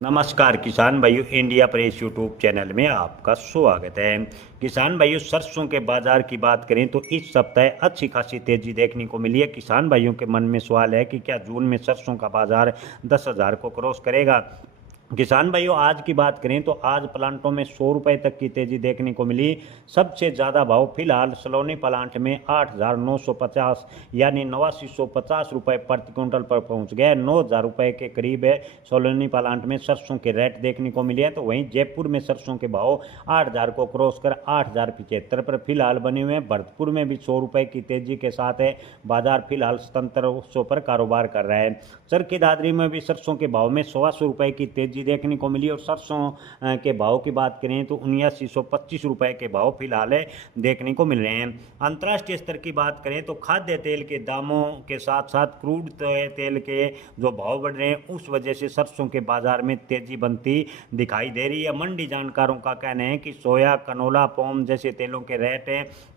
नमस्कार किसान भाइयों, इंडिया प्रेस यूट्यूब चैनल में आपका स्वागत है। किसान भाइयों, सरसों के बाजार की बात करें तो इस सप्ताह अच्छी खासी तेजी देखने को मिली है। किसान भाइयों के मन में सवाल है कि क्या जून में सरसों का बाजार 10,000 को क्रॉस करेगा। किसान भाइयों, आज की बात करें तो आज प्लांटों में 100 रुपये तक की तेजी देखने को मिली। सबसे ज़्यादा भाव फिलहाल सलोनी प्लांट में 8,950 यानी 8950 रुपये प्रति क्विंटल पर पहुंच गए। 9,000 रुपये के करीब है सलोनी प्लांट में सरसों के रेट देखने को मिले हैं। तो वहीं जयपुर में सरसों के भाव 8,000 को क्रॉस कर 8,075 पर फिलहाल बने हुए हैं। भरतपुर में भी 100 रुपये की तेजी के साथ है बाजार फिलहाल 7700 पर कारोबार कर रहा है। चरखी दादरी में भी सरसों के भाव में 125 रुपये की तेजी देखने को मिली और सरसों के भाव की बात करें तो 7925 रुपये के भाव फिलहाल देखने को मिल रहे हैं। अंतर्राष्ट्रीय स्तर की बात करें तो खाद्य तेल के दामों के साथ साथ क्रूड तेल के जो भाव बढ़ रहे हैं उस वजह से सरसों के बाजार में तेजी बनती दिखाई दे रही है। मंडी जानकारों का कहना है कि सोया, कनोला, पोम जैसे तेलों के रेट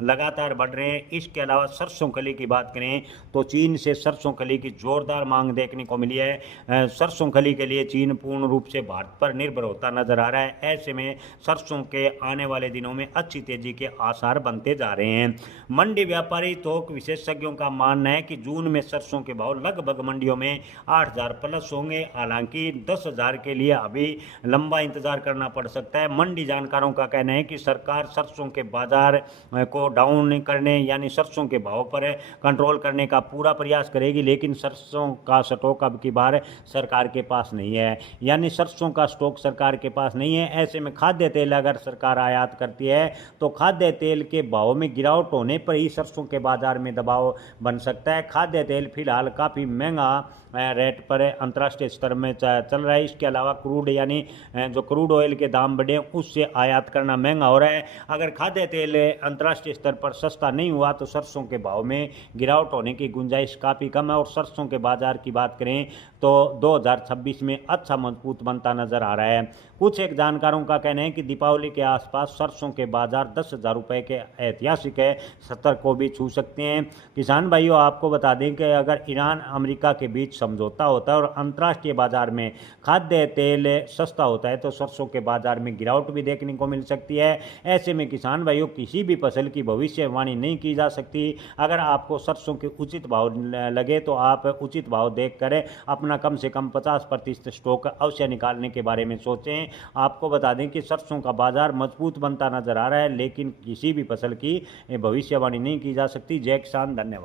लगातार बढ़ रहे हैं। इसके अलावा सरसों खली की बात करें तो चीन से सरसों खली की जोरदार मांग देखने को मिली है। सरसों खली के लिए चीन पूर्ण रूप से भारत पर निर्भर होता नजर आ रहा है। ऐसे में सरसों के आने वाले दिनों में अच्छी तेजी के आसार बनते जा रहे हैं। मंडी व्यापारी थोक विशेषज्ञों का मानना है कि जून में सरसों के भाव लगभग मंडियों में 8,000 प्लस होंगे। हालांकि 10,000 के लिए अभी लंबा इंतजार करना पड़ सकता है। मंडी जानकारों का कहना है कि सरकार सरसों के बाजार को डाउन करने यानी सरसों के भाव पर कंट्रोल करने का पूरा प्रयास करेगी, लेकिन सरसों का स्टॉक अब की बार सरकार के पास नहीं है, यानी सरसों का स्टॉक सरकार के पास नहीं है। ऐसे में खाद्य तेल अगर सरकार आयात करती है तो खाद्य तेल के भाव में गिरावट होने पर ही सरसों के बाजार में दबाव बन सकता है। खाद्य तेल फिलहाल काफ़ी महंगा रेट पर अंतर्राष्ट्रीय स्तर में चल रहा है। इसके अलावा क्रूड यानी जो क्रूड ऑयल के दाम बढ़े उससे आयात करना महंगा हो रहा है। अगर खाद्य तेल अंतर्राष्ट्रीय स्तर पर सस्ता नहीं हुआ तो सरसों के भाव में गिरावट होने की गुंजाइश काफ़ी कम है। और सरसों के बाजार की बात करें तो 2026 में अच्छा मजबूत बनता नजर आ रहा है। कुछ एक जानकारों का कहना है कि दीपावली के आसपास सरसों के बाजार 10,000 रुपये के ऐतिहासिक स्तर को भी छू सकते हैं। किसान भाइयों, आपको बता दें कि अगर ईरान अमेरिका के बीच समझौता होता है और अंतर्राष्ट्रीय बाजार में खाद्य तेल सस्ता होता है तो सरसों के बाजार में गिरावट भी देखने को मिल सकती है। ऐसे में किसान भाइयों, किसी भी फसल की भविष्यवाणी नहीं की जा सकती। अगर आपको सरसों के उचित भाव लगे तो आप उचित भाव देख कर अपना कम से कम 50% स्टॉक अवश्य निकालने के बारे में सोचें। आपको बता दें कि सरसों का बाजार मजबूत बनता नजर आ रहा है, लेकिन किसी भी फसल की भविष्यवाणी नहीं की जा सकती। जय किसान, धन्यवाद।